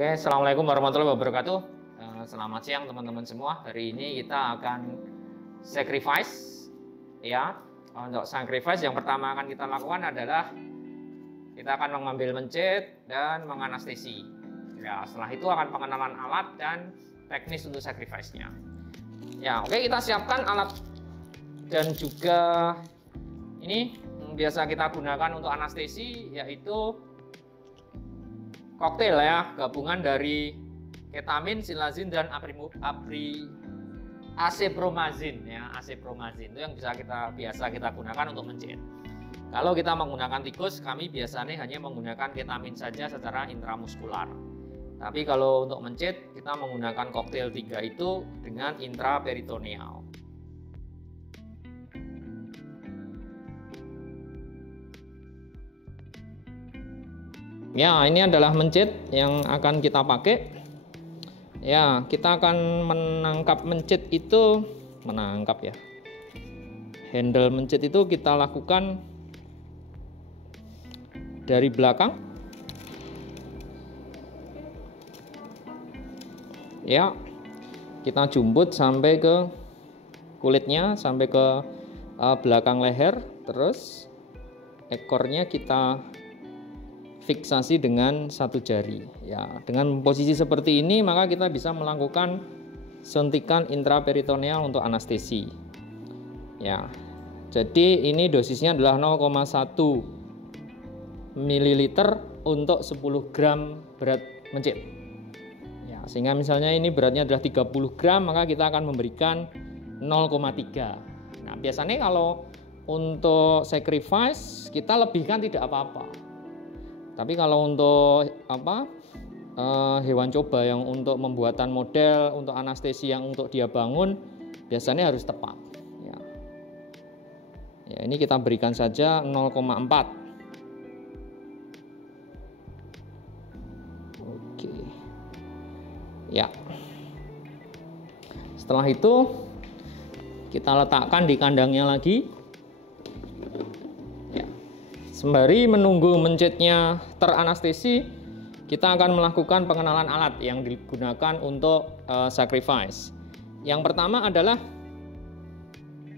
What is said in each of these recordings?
Oke, Assalamualaikum warahmatullahi wabarakatuh. Selamat siang teman-teman semua. Hari ini kita akan sacrifice, ya. Untuk sacrifice yang pertama akan kita lakukan adalah kita akan mengambil mencit dan menganestesi. Ya, setelah itu akan pengenalan alat dan teknis untuk sacrifice-nya. Ya, oke, kita siapkan alat dan juga ini biasa kita gunakan untuk anestesi, yaitu koktail ya, gabungan dari ketamin, silazin dan acepromazin ya, acepromazin itu yang biasa kita gunakan untuk mencit. Kalau kita menggunakan tikus, kami biasanya hanya menggunakan ketamin saja secara intramuskular. Tapi kalau untuk mencit, kita menggunakan koktail 3 itu dengan intraperitoneal. Ya, ini adalah mencit yang akan kita pakai. Ya, kita akan menangkap mencit itu, ya. Handle mencit itu kita lakukan dari belakang. Ya, kita jumput sampai ke kulitnya, sampai ke belakang leher, terus ekornya kita fiksasi dengan satu jari. Ya, dengan posisi seperti ini maka kita bisa melakukan suntikan intraperitoneal untuk anestesi. Ya. Jadi ini dosisnya adalah 0,1 ml untuk 10 gram berat mencit. Ya, sehingga misalnya ini beratnya adalah 30 gram, maka kita akan memberikan 0,3. Nah, biasanya kalau untuk sacrifice kita lebihkan tidak apa-apa. Tapi kalau untuk hewan coba yang untuk pembuatan model, untuk anestesi yang untuk dia bangun, biasanya harus tepat. Ya, ya ini kita berikan saja 0,4. Oke. Ya. Setelah itu kita letakkan di kandangnya lagi. Sembari menunggu mencitnya teranestesi, kita akan melakukan pengenalan alat yang digunakan untuk sacrifice. Yang pertama adalah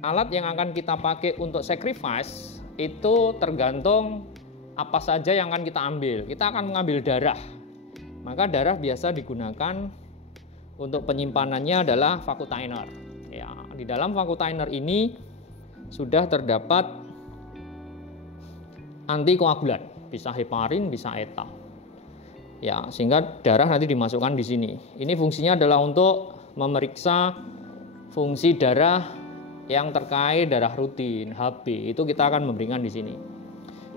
alat yang akan kita pakai untuk sacrifice itu tergantung apa saja yang akan kita ambil. Kita akan mengambil darah. Maka darah biasa digunakan untuk penyimpanannya adalah vacutainer. Ya, di dalam vacutainer ini sudah terdapat antikoagulan, bisa heparin, bisa ETA. Ya, sehingga darah nanti dimasukkan di sini. Ini fungsinya adalah untuk memeriksa fungsi darah yang terkait darah rutin, HB. Itu kita akan memberikan di sini.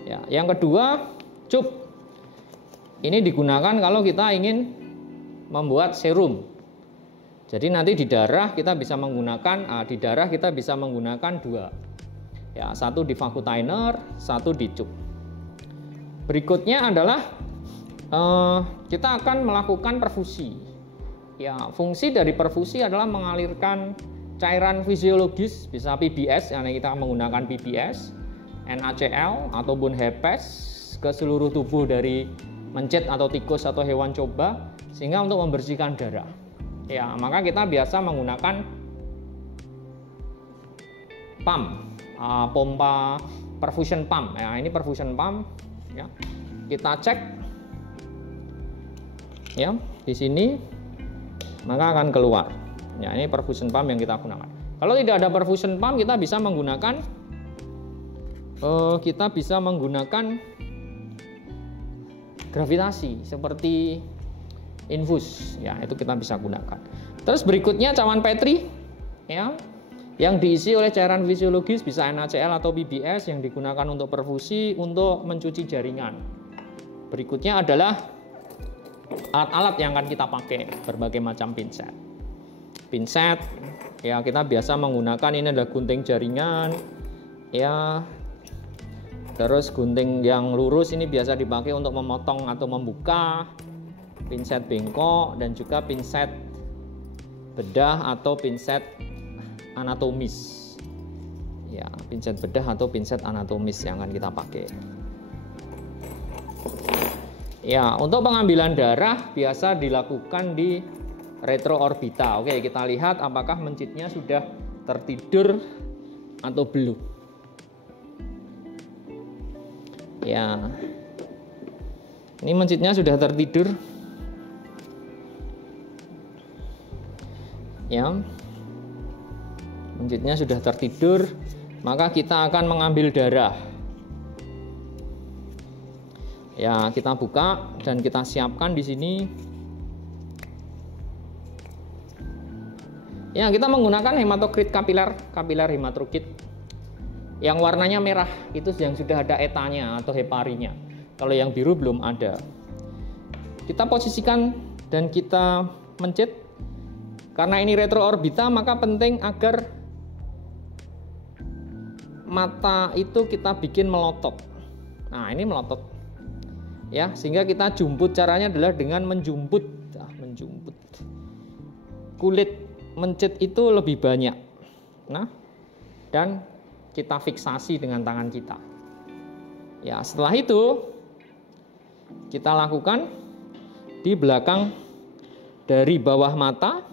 Ya, yang kedua, cup. Ini digunakan kalau kita ingin membuat serum. Jadi nanti di darah kita bisa menggunakan dua. Ya, satu di vacutainer, satu di cup. Berikutnya adalah kita akan melakukan perfusi. Ya, fungsi dari perfusi adalah mengalirkan cairan fisiologis, bisa PBS, yang kita menggunakan PBS, NaCl ataupun HEPAS ke seluruh tubuh dari mencit atau tikus atau hewan coba, sehingga untuk membersihkan darah. Ya, maka kita biasa menggunakan pompa perfusion pump. Ya, ini perfusion pump ya. Kita cek ya di sini, maka akan keluar. Ya, ini perfusion pump yang kita gunakan. Kalau tidak ada perfusion pump, kita bisa menggunakan gravitasi seperti infus. Ya, itu kita bisa gunakan. Terus berikutnya cawan Petri ya, yang diisi oleh cairan fisiologis, bisa NaCl atau PBS, yang digunakan untuk perfusi untuk mencuci jaringan. Berikutnya adalah alat-alat yang akan kita pakai, berbagai macam pinset. Pinset ya, kita biasa menggunakan, ini adalah gunting jaringan ya. Terus gunting yang lurus ini biasa dipakai untuk memotong atau membuka, pinset bengkok, dan juga pinset bedah atau pinset anatomis. Ya, pinset bedah atau pinset anatomis yang akan kita pakai. Ya, untuk pengambilan darah biasa dilakukan di retroorbita. Oke, kita lihat apakah mencitnya sudah tertidur atau belum. Ya, ini mencitnya sudah tertidur. Ya, mencitnya sudah tertidur, maka kita akan mengambil darah. Ya, kita buka dan kita siapkan di sini. Ya, kita menggunakan hematokrit kapiler hematokrit yang warnanya merah, itu yang sudah ada etanya atau heparinya. Kalau yang biru belum ada. Kita posisikan dan kita mencit. Karena ini retroorbita, maka penting agar mata itu kita bikin melotot. Nah, ini melotot. Ya, sehingga kita jumput, caranya adalah dengan menjumput. Menjumput. Kulit mencit itu lebih banyak. Nah, dan kita fiksasi dengan tangan kita. Ya, setelah itu kita lakukan di belakang dari bawah mata.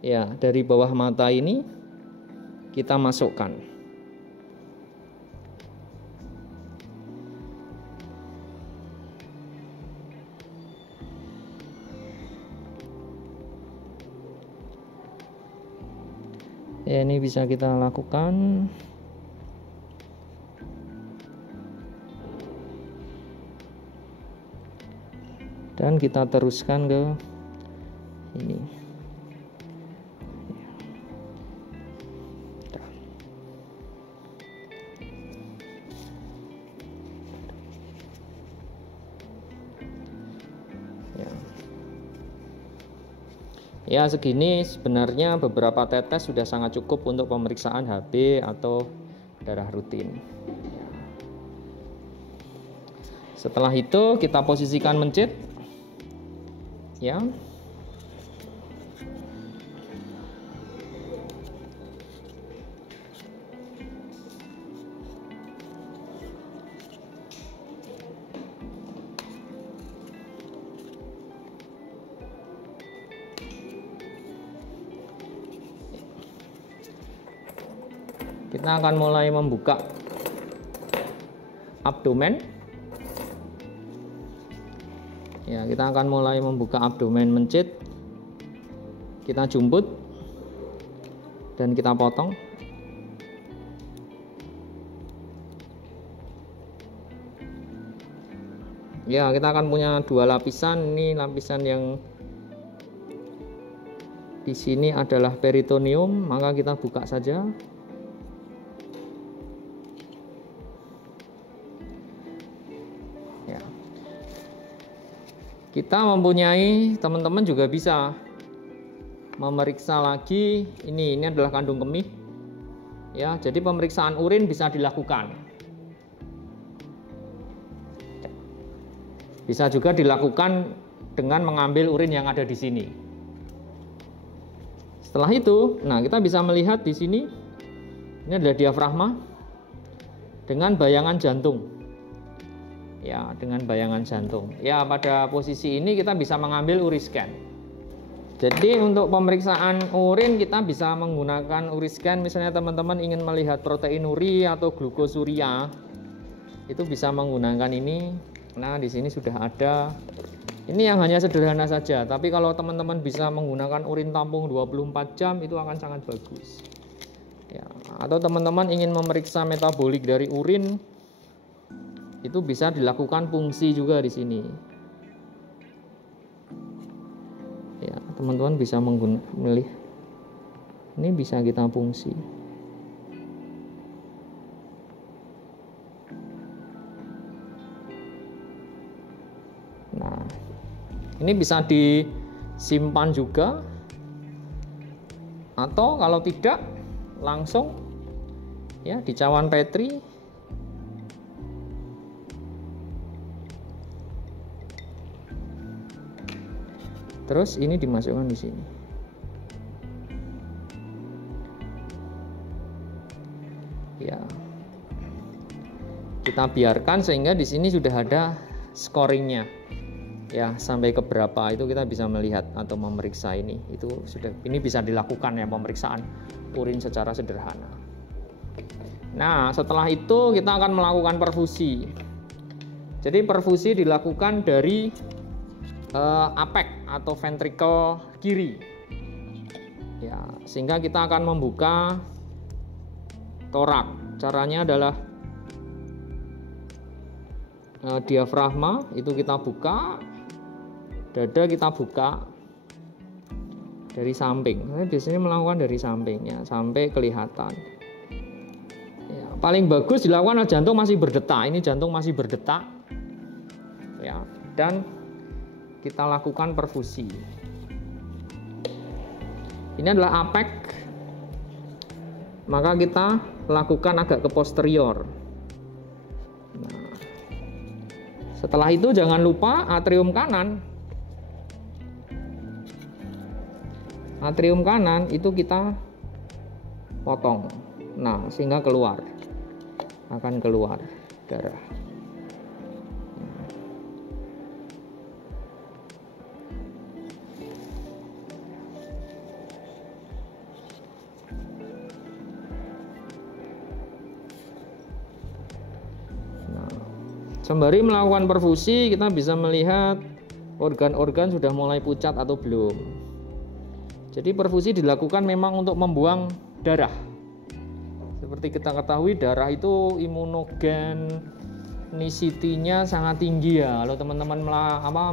Ya, dari bawah mata ini kita masukkan. Ya, ini bisa kita lakukan. Dan kita teruskan ke ini. Ya, segini sebenarnya beberapa tetes sudah sangat cukup untuk pemeriksaan HB atau darah rutin. Setelah itu kita posisikan mencit. Ya. Kita akan mulai membuka abdomen. Ya, kita akan mulai membuka abdomen mencit. Kita jumput dan kita potong. Ya, kita akan punya dua lapisan. Ini lapisan yang di sini adalah peritoneum, maka kita buka saja. Kita mempunyai, teman-teman juga bisa memeriksa lagi. Ini adalah kandung kemih. Ya, jadi pemeriksaan urin bisa dilakukan. Bisa juga dilakukan dengan mengambil urin yang ada di sini. Setelah itu, nah kita bisa melihat di sini. Ini adalah diafragma dengan bayangan jantung. Ya, dengan bayangan jantung. Ya, pada posisi ini kita bisa mengambil uriscan. Jadi untuk pemeriksaan urin kita bisa menggunakan uriscan. Misalnya teman-teman ingin melihat proteinuri atau glukosuria, itu bisa menggunakan ini. Nah, di sini sudah ada. Ini yang hanya sederhana saja. Tapi kalau teman-teman bisa menggunakan urin tampung 24 jam, itu akan sangat bagus. Ya, atau teman-teman ingin memeriksa metabolik dari urin, itu bisa dilakukan punksi juga di sini. Ya, teman-teman bisa memilih. Ini bisa kita punksi. Nah, ini bisa disimpan juga. Atau kalau tidak, langsung ya di cawan Petri. Terus ini dimasukkan di sini. Ya. Kita biarkan sehingga di sini sudah ada scoringnya. Ya, sampai ke berapa itu kita bisa melihat atau memeriksa ini. Ini bisa dilakukan ya, pemeriksaan urin secara sederhana. Nah, setelah itu kita akan melakukan perfusi. Jadi perfusi dilakukan dari apek atau ventrikel kiri. Ya, sehingga kita akan membuka torak. Caranya adalah diafragma itu kita buka, dada kita buka dari samping. Saya biasanya melakukan dari sampingnya sampai kelihatan. Ya, paling bagus dilakukan kalau jantung masih berdetak. Ini jantung masih berdetak. Ya, dan kita lakukan perfusi. Ini adalah apek, maka kita lakukan agak ke posterior. Nah, setelah itu jangan lupa atrium kanan. Atrium kanan itu kita potong. Nah, sehingga akan keluar darah. Sembari melakukan perfusi, kita bisa melihat organ-organ sudah mulai pucat atau belum. Jadi perfusi dilakukan memang untuk membuang darah. Seperti kita ketahui, darah itu imunogenicity-nya sangat tinggi ya. Kalau teman-teman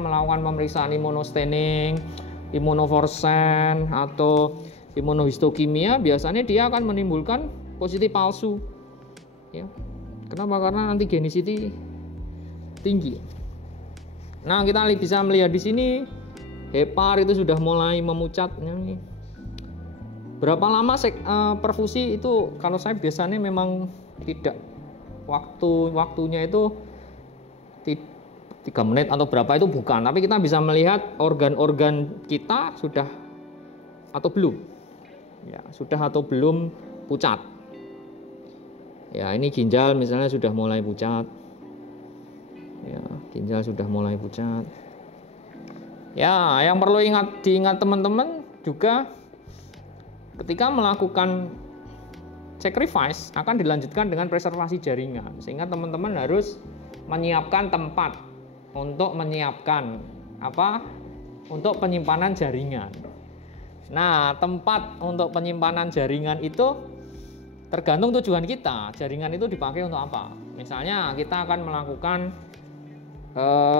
melakukan pemeriksaan imunostaining, imunofluorescence atau imunohistokimia, biasanya dia akan menimbulkan positif palsu. Ya. Kenapa? Karena antigenicity tinggi. Nah, kita bisa melihat di sini hepar itu sudah mulai memucat. Berapa lama perfusi itu? Kalau saya biasanya memang tidak waktunya itu 3 menit atau berapa itu bukan, tapi kita bisa melihat organ-organ kita sudah atau belum. Ya, sudah atau belum pucat. Ya, ini ginjal misalnya sudah mulai pucat. Ya, ginjal sudah mulai pucat. Ya, yang perlu diingat teman-teman juga ketika melakukan sacrifice akan dilanjutkan dengan preservasi jaringan, sehingga teman-teman harus menyiapkan tempat untuk menyiapkan untuk penyimpanan jaringan. Nah, tempat untuk penyimpanan jaringan itu tergantung tujuan kita. Jaringan itu dipakai untuk apa? Misalnya kita akan melakukan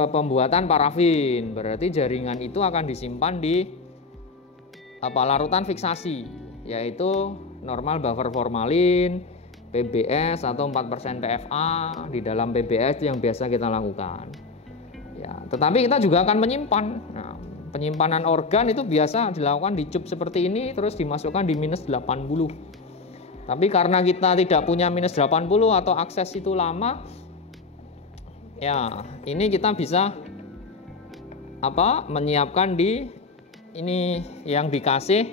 pembuatan parafin, berarti jaringan itu akan disimpan di larutan fiksasi, yaitu normal buffer formalin, PBS atau 4% PFA. Di dalam PBS yang biasa kita lakukan. Ya, tetapi kita juga akan menyimpan. Nah, penyimpanan organ itu biasa dilakukan di cup seperti ini, terus dimasukkan di -80. Tapi karena kita tidak punya -80 atau akses itu lama, ya, ini kita bisa menyiapkan di ini yang dikasih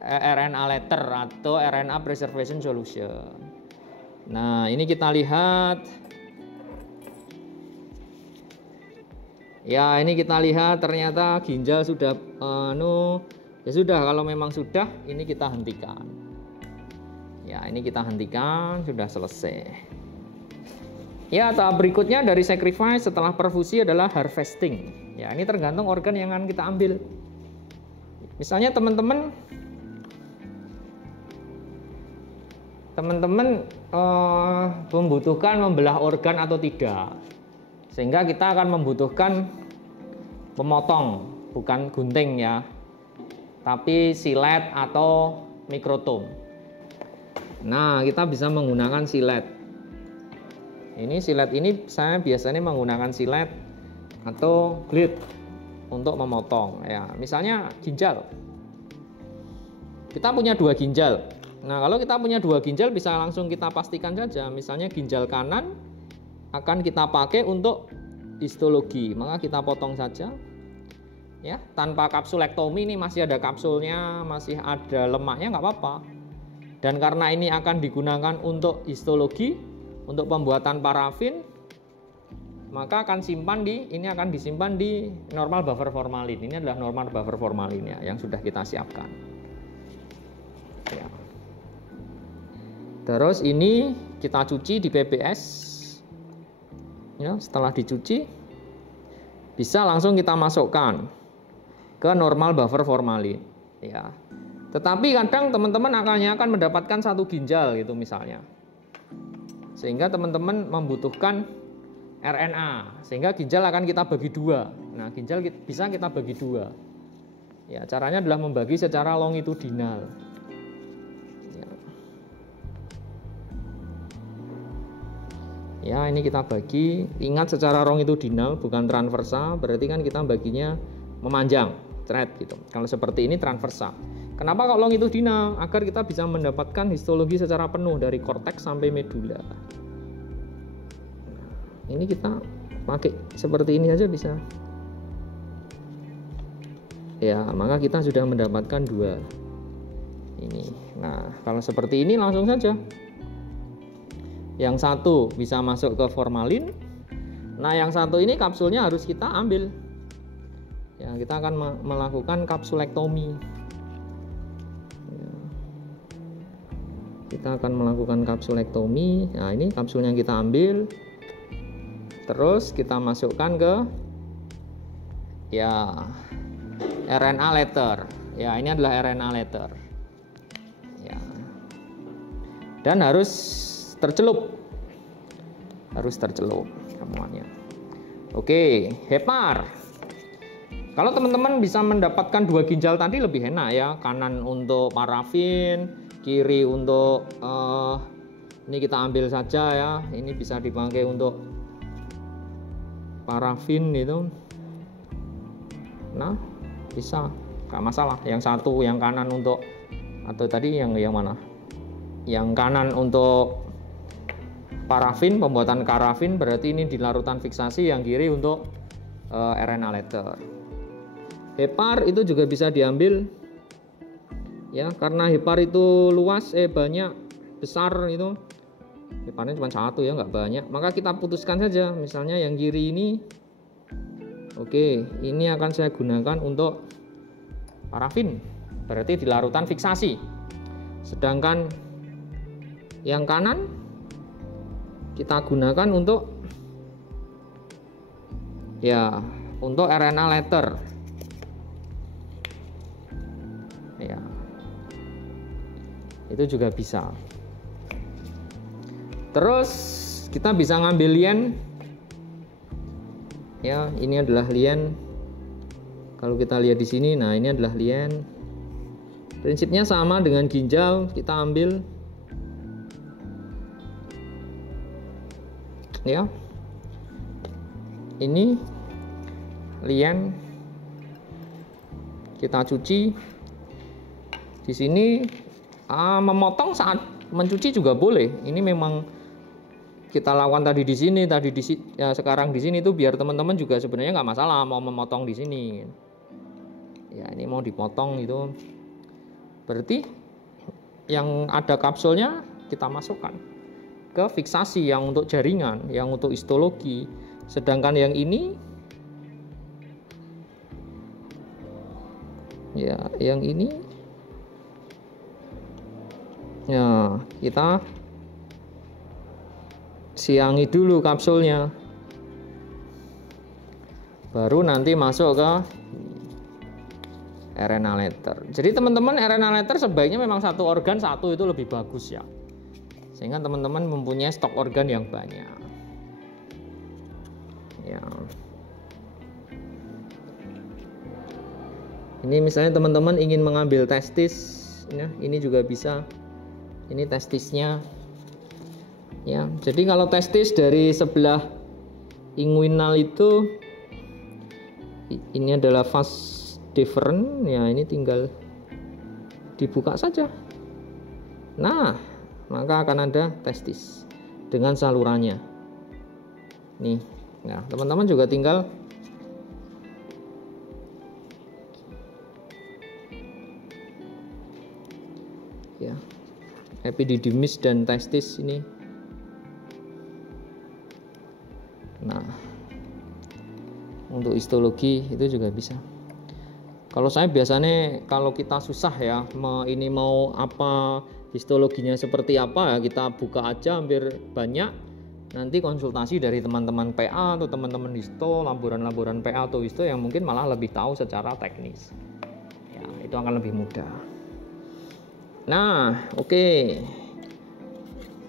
RNA letter atau RNA preservation solution. Nah, ini kita lihat. Ya, ini kita lihat ternyata ginjal sudah ya sudah, kalau memang sudah, ini kita hentikan. Ya, ini kita hentikan, sudah selesai. Ya, tahap berikutnya dari sacrifice setelah perfusi adalah harvesting. Ya, ini tergantung organ yang akan kita ambil. Misalnya teman-teman membutuhkan membelah organ atau tidak, sehingga kita akan membutuhkan memotong, bukan gunting ya, tapi silet atau mikrotom. Nah, kita bisa menggunakan silet. Ini silet ini saya biasanya menggunakan silet atau blade untuk memotong. Ya, misalnya ginjal. Kita punya 2 ginjal. Nah, kalau kita punya 2 ginjal bisa langsung kita pastikan saja. Misalnya ginjal kanan akan kita pakai untuk histologi, maka kita potong saja. Ya, tanpa kapsulektomi, ini masih ada kapsulnya, masih ada lemaknya, nggak apa-apa. Dan karena ini akan digunakan untuk histologi, untuk pembuatan parafin, maka ini akan disimpan di normal buffer formalin. Ini adalah normal buffer formalin ya, yang sudah kita siapkan. Ya. Terus ini kita cuci di PBS. Ya, setelah dicuci, bisa langsung kita masukkan ke normal buffer formalin. Ya. Tetapi kadang teman-teman akan mendapatkan satu ginjal gitu misalnya. Sehingga teman-teman membutuhkan RNA, sehingga ginjal akan kita bagi dua. Nah, ginjal bisa kita bagi dua. Ya, caranya adalah membagi secara longitudinal. Ya, ini kita bagi. Ingat secara longitudinal, bukan transversa. Berarti kan kita baginya memanjang, thread gitu. Kalau seperti ini transversa. Kenapa kok longitudinal? Agar kita bisa mendapatkan histologi secara penuh dari korteks sampai medula. Ini kita pakai seperti ini saja bisa. Ya, maka kita sudah mendapatkan dua ini. Nah, kalau seperti ini langsung saja. Yang satu bisa masuk ke formalin. Nah, yang satu ini kapsulnya harus kita ambil. Ya, kita akan melakukan kapsulektomi. Ya. Kita akan melakukan kapsulektomi. Nah, ini kapsulnya kita ambil. Terus kita masukkan ke RNA letter. Ya, ini adalah RNA letter. Ya. Dan harus tercelup semuanya. Oke, hepar. Kalau teman-teman bisa mendapatkan dua ginjal tadi lebih enak ya. Kanan untuk parafin, kiri untuk ini kita ambil saja ya. Ini bisa dipakai untuk parafin itu. Nah, bisa, nggak masalah. Yang satu yang kanan untuk, atau tadi yang mana? Yang kanan untuk parafin, pembuatan parafin, berarti ini di larutan fiksasi. Yang kiri untuk RNA letter. Hepar itu juga bisa diambil ya, karena hepar itu luas, banyak, besar itu. Heparnya cuma satu ya, nggak banyak. Maka kita putuskan saja. Misalnya yang kiri ini, oke, ini akan saya gunakan untuk parafin, berarti di larutan fiksasi. Sedangkan yang kanan kita gunakan untuk RNA letter. Ya, itu juga bisa. Terus kita bisa ngambil lien. Ya, ini adalah lien. Kalau kita lihat di sini, nah ini adalah lien. Prinsipnya sama dengan ginjal, kita ambil. Ya. Ini lien. Kita cuci. Di sini memotong saat mencuci juga boleh. Ini memang kita lakukan tadi di sini, sekarang di sini itu biar teman-teman juga sebenarnya nggak masalah mau memotong di sini. Ya, ini mau dipotong itu. Berarti yang ada kapsulnya kita masukkan ke fiksasi yang untuk jaringan, yang untuk histologi. Sedangkan yang ini ya kita siangi dulu kapsulnya, baru nanti masuk ke RNA letter. Jadi teman-teman, RNA letter sebaiknya memang satu organ satu itu lebih bagus ya, sehingga teman-teman mempunyai stok organ yang banyak ya. Ini misalnya teman-teman ingin mengambil testis ya, ini juga bisa. Ini testisnya ya. Jadi kalau testis dari sebelah inguinal itu, ini adalah vas deferens ya, ini tinggal dibuka saja. Nah, maka akan ada testis dengan salurannya. Nih, nah teman-teman juga tinggal ya. epididymis dan testis ini. Nah, untuk histologi itu juga bisa. Kalau saya biasanya kalau kita susah ya, ini mau apa histologinya seperti apa ya, kita buka aja hampir banyak. Nanti konsultasi dari teman-teman PA atau teman-teman histo, laboran-laboran PA atau histo yang mungkin malah lebih tahu secara teknis. Ya, itu akan lebih mudah. Nah, oke.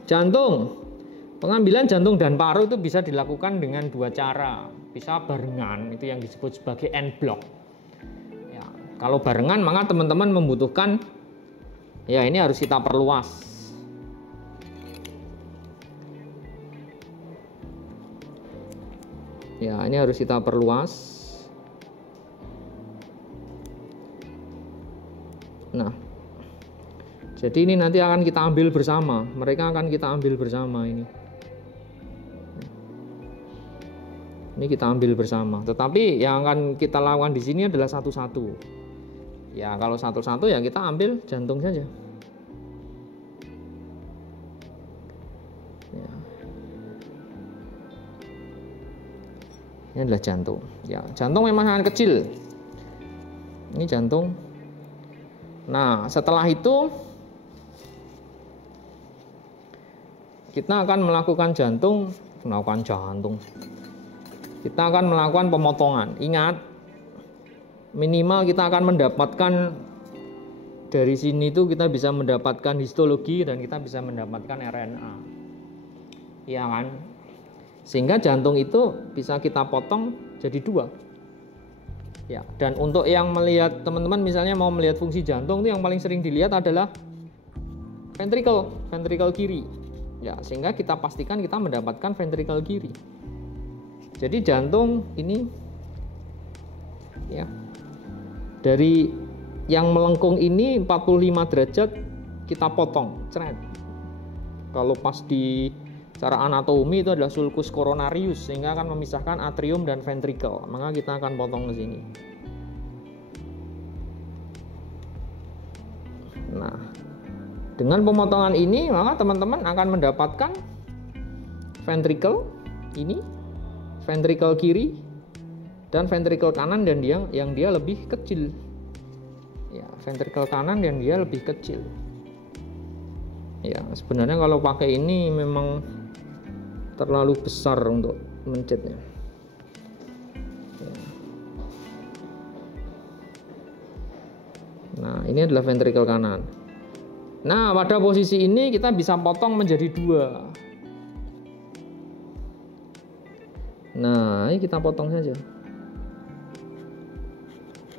Jantung. Pengambilan jantung dan paru itu bisa dilakukan dengan dua cara. Bisa barengan, itu yang disebut sebagai en bloc. Ya, kalau barengan maka teman-teman membutuhkan, ya ini harus kita perluas. Ya, ini harus kita perluas. Nah, jadi ini nanti akan kita ambil bersama. Mereka akan kita ambil bersama ini. Ini kita ambil bersama. Tetapi yang akan kita lakukan di sini adalah satu-satu. Ya, kalau satu-satu ya kita ambil jantung saja. Ini adalah jantung. Ya, jantung memang sangat kecil. Ini jantung. Nah, setelah itu kita akan melakukan Kita akan melakukan pemotongan. Ingat, minimal kita akan mendapatkan dari sini itu kita bisa mendapatkan histologi dan kita bisa mendapatkan RNA. Iya kan? Sehingga jantung itu bisa kita potong jadi dua. Ya, dan untuk yang melihat, teman-teman misalnya mau melihat fungsi jantung itu yang paling sering dilihat adalah ventricle kiri. Ya, sehingga kita pastikan kita mendapatkan ventricle kiri. Jadi jantung ini ya dari yang melengkung ini 45 derajat kita potong, ceret. Kalau pas di cara anatomi itu adalah sulcus coronarius sehingga akan memisahkan atrium dan ventricle. Maka kita akan potong ke sini. Nah, dengan pemotongan ini maka teman-teman akan mendapatkan ventricle ini, ventricle kiri dan ventricle kanan dan yang dia lebih kecil. Ya, ventricle kanan dan dia lebih kecil. Ya, sebenarnya kalau pakai ini memang terlalu besar untuk mencetnya. Nah, ini adalah ventricle kanan. Nah, pada posisi ini kita bisa potong menjadi dua. Nah, ini kita potong saja.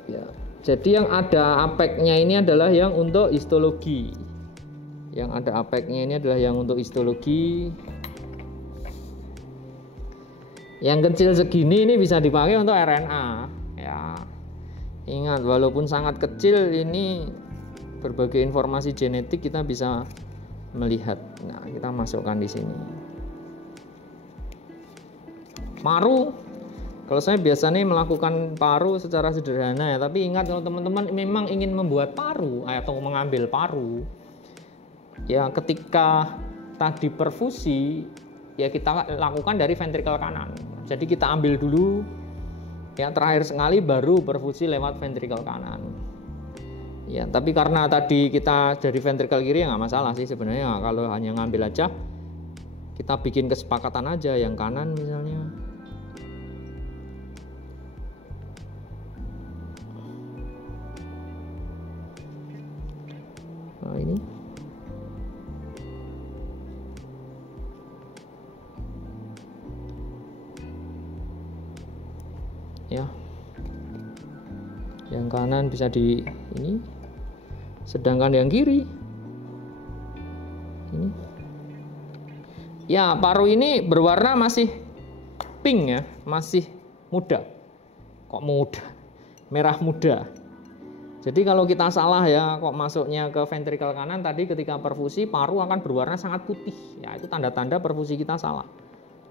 Ya, jadi yang ada apeknya ini adalah yang untuk histologi. Yang ada apeknya ini adalah yang untuk histologi. Yang kecil segini ini bisa dipakai untuk RNA. Ya, ingat walaupun sangat kecil ini berbagai informasi genetik kita bisa melihat. Nah, kita masukkan di sini. Paru, kalau saya biasanya melakukan paru secara sederhana ya. Tapi ingat kalau teman-teman memang ingin membuat paru atau mengambil paru, ya ketika tadi perfusi ya kita lakukan dari ventricle kanan. Jadi kita ambil dulu, ya terakhir sekali baru perfusi lewat ventricle kanan. Ya, tapi karena tadi kita dari ventricle kiri ya nggak masalah sih sebenarnya. Kalau hanya ngambil aja, kita bikin kesepakatan aja yang kanan misalnya. Nah ini. Ya, yang kanan bisa di ini, sedangkan yang kiri ini ya paru ini berwarna masih pink ya, masih muda. Kok muda? Merah muda. Jadi kalau kita salah ya kok masuknya ke ventricle kanan tadi ketika perfusi paru akan berwarna sangat putih. Ya itu tanda-tanda perfusi kita salah.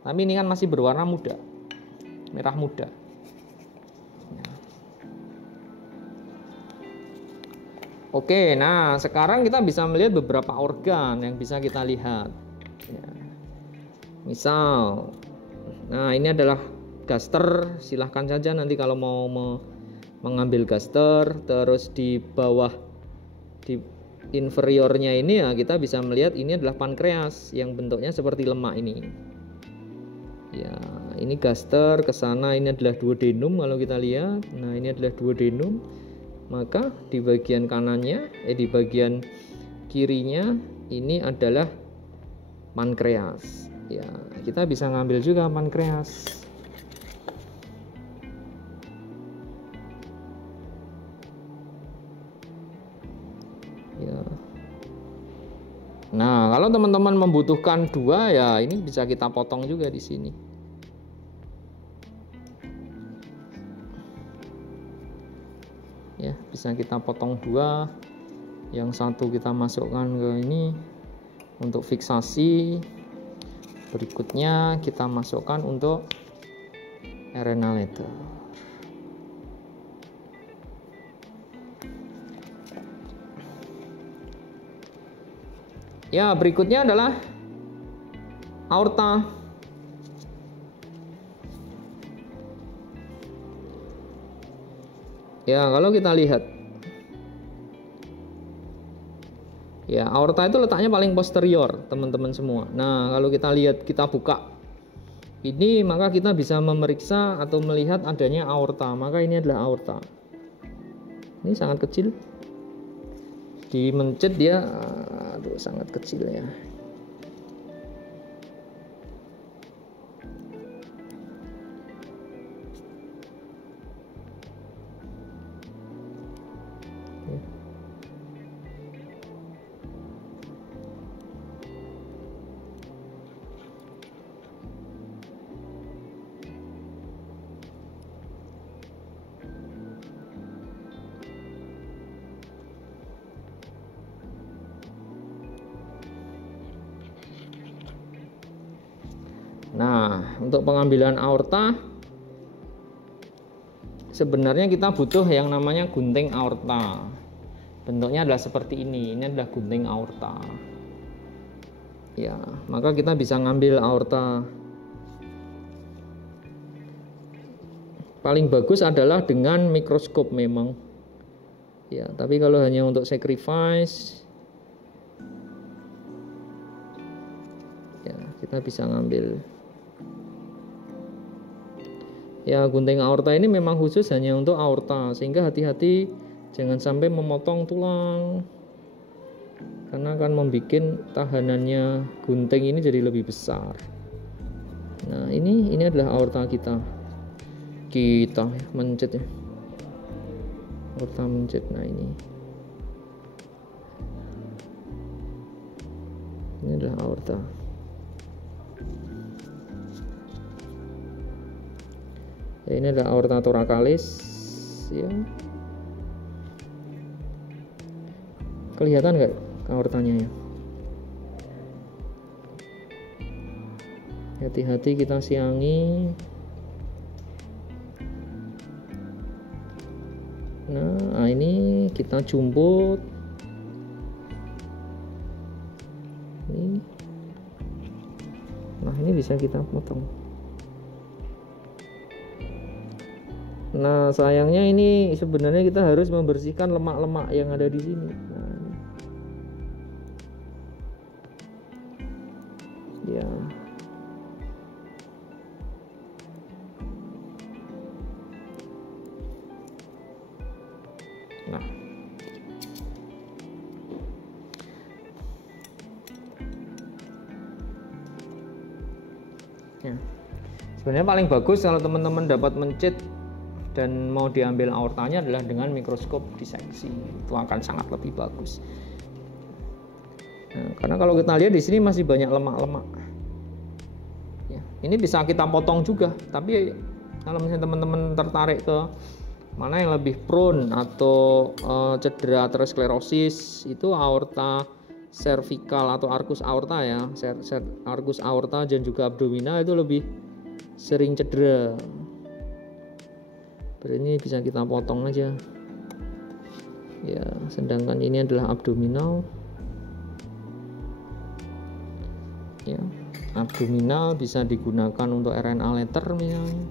Tapi ini kan masih berwarna muda, merah muda. Oke, nah sekarang kita bisa melihat beberapa organ yang bisa kita lihat. Ya. Misal, nah ini adalah gaster. Silahkan saja nanti kalau mau mengambil gaster. Terus di bawah, di inferiornya ini ya kita bisa melihat ini adalah pankreas yang bentuknya seperti lemak ini. Ya, ini gaster, ke sana ini adalah duodenum kalau kita lihat. Nah, ini adalah duodenum. Maka di bagian kanannya, di bagian kirinya ini adalah pankreas. Ya, kita bisa ngambil juga pankreas. Ya. Nah, kalau teman-teman membutuhkan dua, ya ini bisa kita potong juga di sini. Ya, bisa kita potong dua. Yang satu kita masukkan ke ini untuk fiksasi. Berikutnya kita masukkan untuk RNA letter. Ya, berikutnya adalah aorta. Ya, kalau kita lihat, ya aorta itu letaknya paling posterior, teman-teman semua. Nah, kalau kita lihat, kita buka ini, maka kita bisa memeriksa atau melihat adanya aorta. Maka ini adalah aorta. Ini sangat kecil. Dimencet dia, aduh sangat kecil ya. Nah, untuk pengambilan aorta sebenarnya kita butuh yang namanya gunting aorta. Bentuknya adalah seperti ini. Ini adalah gunting aorta. Ya, maka kita bisa ngambil aorta. Paling bagus adalah dengan mikroskop memang. Ya, tapi kalau hanya untuk sacrifice, ya kita bisa ngambil. Ya, gunting aorta ini memang khusus hanya untuk aorta, sehingga hati-hati jangan sampai memotong tulang, karena akan membuat tahanannya gunting ini jadi lebih besar. Nah, ini adalah aorta kita mencet ya, aorta mencet. Nah, ini adalah aorta. Ya, ini adalah aorta thoracalis ya. Kelihatan nggak aortanya ya? Hati-hati kita siangi. Nah, ini kita jumput. Ini. Nah, ini bisa kita potong. Nah, sayangnya ini sebenarnya kita harus membersihkan lemak-lemak yang ada di sini. Nah, ini. Ya. Nah. Ya. Sebenarnya paling bagus kalau teman-teman dapat mencet dan mau diambil aortanya adalah dengan mikroskop diseksi. Itu akan sangat lebih bagus. Nah, karena kalau kita lihat di sini masih banyak lemak-lemak. Ya, ini bisa kita potong juga. Tapi kalau misalnya teman-teman tertarik ke mana yang lebih prone atau cedera aterosklerosis, itu aorta cervical atau arcus aorta ya. Arcus aorta dan juga abdominal itu lebih sering cedera. Ini bisa kita potong aja. ya, sedangkan ini adalah abdominal. Ya, abdominal bisa digunakan untuk RNA letter misalnya.